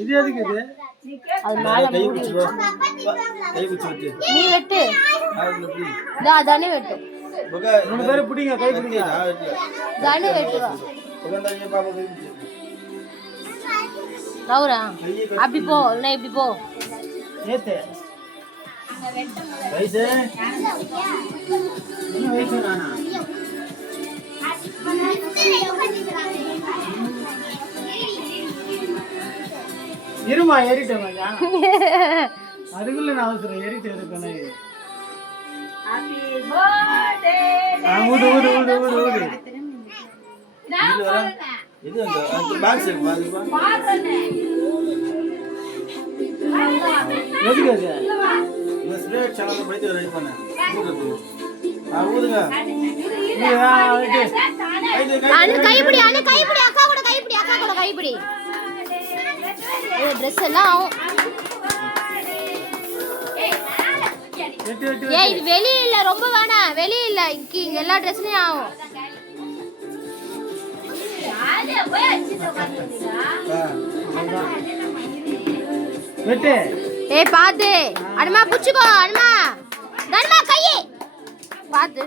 இது எதுக்கு இது? அது மேல நீ வெட்டு. தானே வெட்டு. மூணு பேரும் பிடிங்க, கை பிடிங்க. தானே வெட்டுவா. கௌரா அப்படி போ, இல்ல இப்படி போ. ஏத்து வயசு என்ன வயசு? நானா இருமா, ஏறிட்டேன். அதுக்குள்ள நான் அவசரம் ஏறிட்டு இருக்கணும். ஊடு ஊடு ஊடு ஊடு ஊடு. இது அந்த பாக்ஸ் எதுக்கு அது? இந்த ஸ்ப்ரேட் சேனல் படிச்சு ரெடி பண்ண ஊதுங்க. கைப்பிடி அக்கா கூட கைப்பிடி. ட்ரெஸ் எல்லாம் ஏய் இது வெளிய இல்ல, ரொம்ப வேணாம். வெளிய இல்ல, எல்லா ட்ரெஸ்லயும் ஆகும். வெட்டு. ஏய் பாத்து அண்ணா புடிச்சுக்கோ. அண்ணா தர்மா கை பாத்து.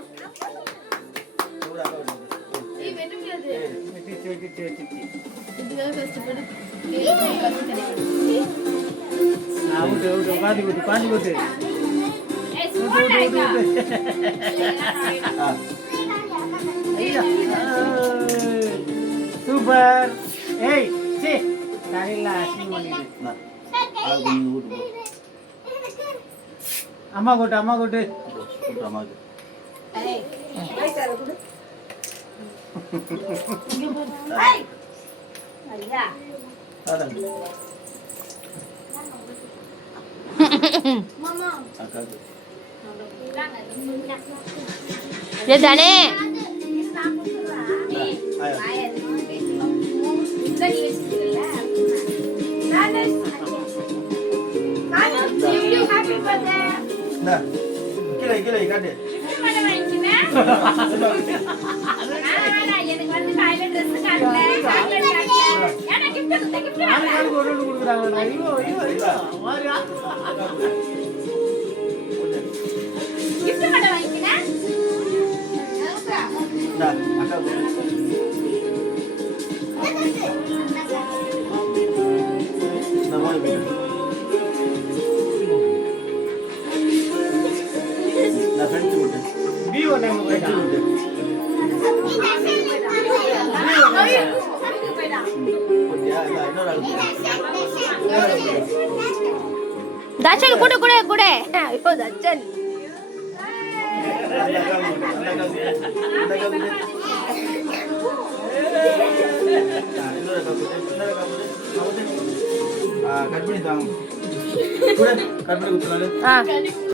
சூப்பர். ஏய் சி சரியில்ல, அம்மா கூட்டு தானே தச்சன் கூட கூட கூட. ஐயோ தச்சன் கட் பண்ணி தாங்க.